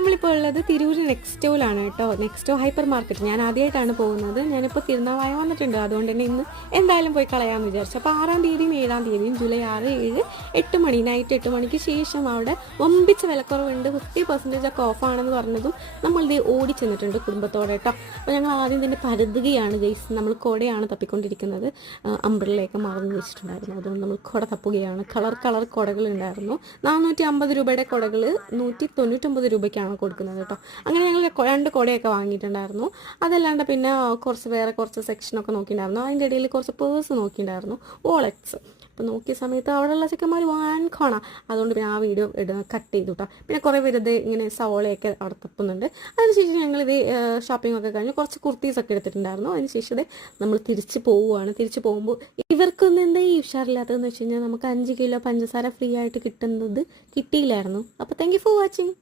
നമ്മളിപ്പോൾ ഉള്ളത് തിരൂര് നെക്സ്റ്റോയിലാണ് കേട്ടോ. നെക്സ്റ്റോ ഹൈപ്പർ മാർക്കറ്റ് ഞാൻ ആദ്യമായിട്ടാണ് പോകുന്നത്. ഞാനിപ്പോൾ തിരുനാവായ വന്നിട്ടുണ്ട്, അതുകൊണ്ട് തന്നെ ഇന്ന് എന്തായാലും പോയി കളയാമെന്ന് വിചാരിച്ചു. അപ്പോൾ 6-ാം തീയതിയും 7-ാം തീയതിയും ജൂലൈ 6, 7, 8 മണി നൈറ്റ് 8 മണിക്ക് ശേഷം അവിടെ വമ്പിച്ച വിലക്കുറവുണ്ട്. 50% ഒക്കെ ഓഫാണെന്ന് പറഞ്ഞതും നമ്മളിത് ഓടി ചെന്നിട്ടുണ്ട് കുടുംബത്തോടെ കേട്ടോ. അപ്പോൾ ഞങ്ങൾ ആദ്യം തന്നെ പരുതുകയാണ് ഗൈസ്. നമ്മൾ കുടയാണ് തപ്പിക്കൊണ്ടിരിക്കുന്നത്. അംബ്രല്ലയൊക്കെ മറന്നു വെച്ചിട്ടുണ്ടായിരുന്നു, അതുകൊണ്ട് നമ്മൾ കുട തപ്പുകയാണ്. കളർ കുടകളുണ്ടായിരുന്നു. 450 രൂപയുടെ കുടകൾ 199 രൂപയ്ക്കാണ് കൊടുക്കുന്നത് കേട്ടോ. അങ്ങനെ ഞങ്ങൾ 2 കുടയൊക്കെ വാങ്ങിയിട്ടുണ്ടായിരുന്നു. അതല്ലാണ്ട് പിന്നെ വേറെ കുറച്ച് സെക്ഷനൊക്കെ നോക്കിയിട്ടുണ്ടായിരുന്നു. അതിൻ്റെ ഇടയിൽ കുറച്ച് പേഴ്സ് നോക്കിയിട്ടുണ്ടായിരുന്നു, വാളറ്റ്സ്. അപ്പോൾ നോക്കിയ സമയത്ത് അവിടെയുള്ള ചെക്കന്മാർ വാങ്ങിക്കോണ, അതുകൊണ്ട് പിന്നെ ആ വീഡിയോ കട്ട് ചെയ്തു കേട്ടോ. പിന്നെ കുറേ പേര് ഇത് ഇങ്ങനെ സവോളയൊക്കെ അവിടെ തപ്പുന്നുണ്ട്. അതിനുശേഷം ഞങ്ങളിത് ഷോപ്പിംഗ് ഒക്കെ കഴിഞ്ഞ് കുറച്ച് കുർത്തീസൊക്കെ എടുത്തിട്ടുണ്ടായിരുന്നു. അതിനുശേഷം നമ്മൾ തിരിച്ച് പോവുകയാണ്. തിരിച്ച് പോകുമ്പോൾ ഇവർക്കൊന്നും എന്താ ഈ ഉഷാറില്ലാത്തതെന്ന് വെച്ച് കഴിഞ്ഞാൽ നമുക്ക് 5 കിലോ പഞ്ചസാര ഫ്രീ ആയിട്ട് കിട്ടുന്നത് കിട്ടിയില്ലായിരുന്നു. അപ്പോൾ താങ്ക് യു ഫോർ വാച്ചിങ്.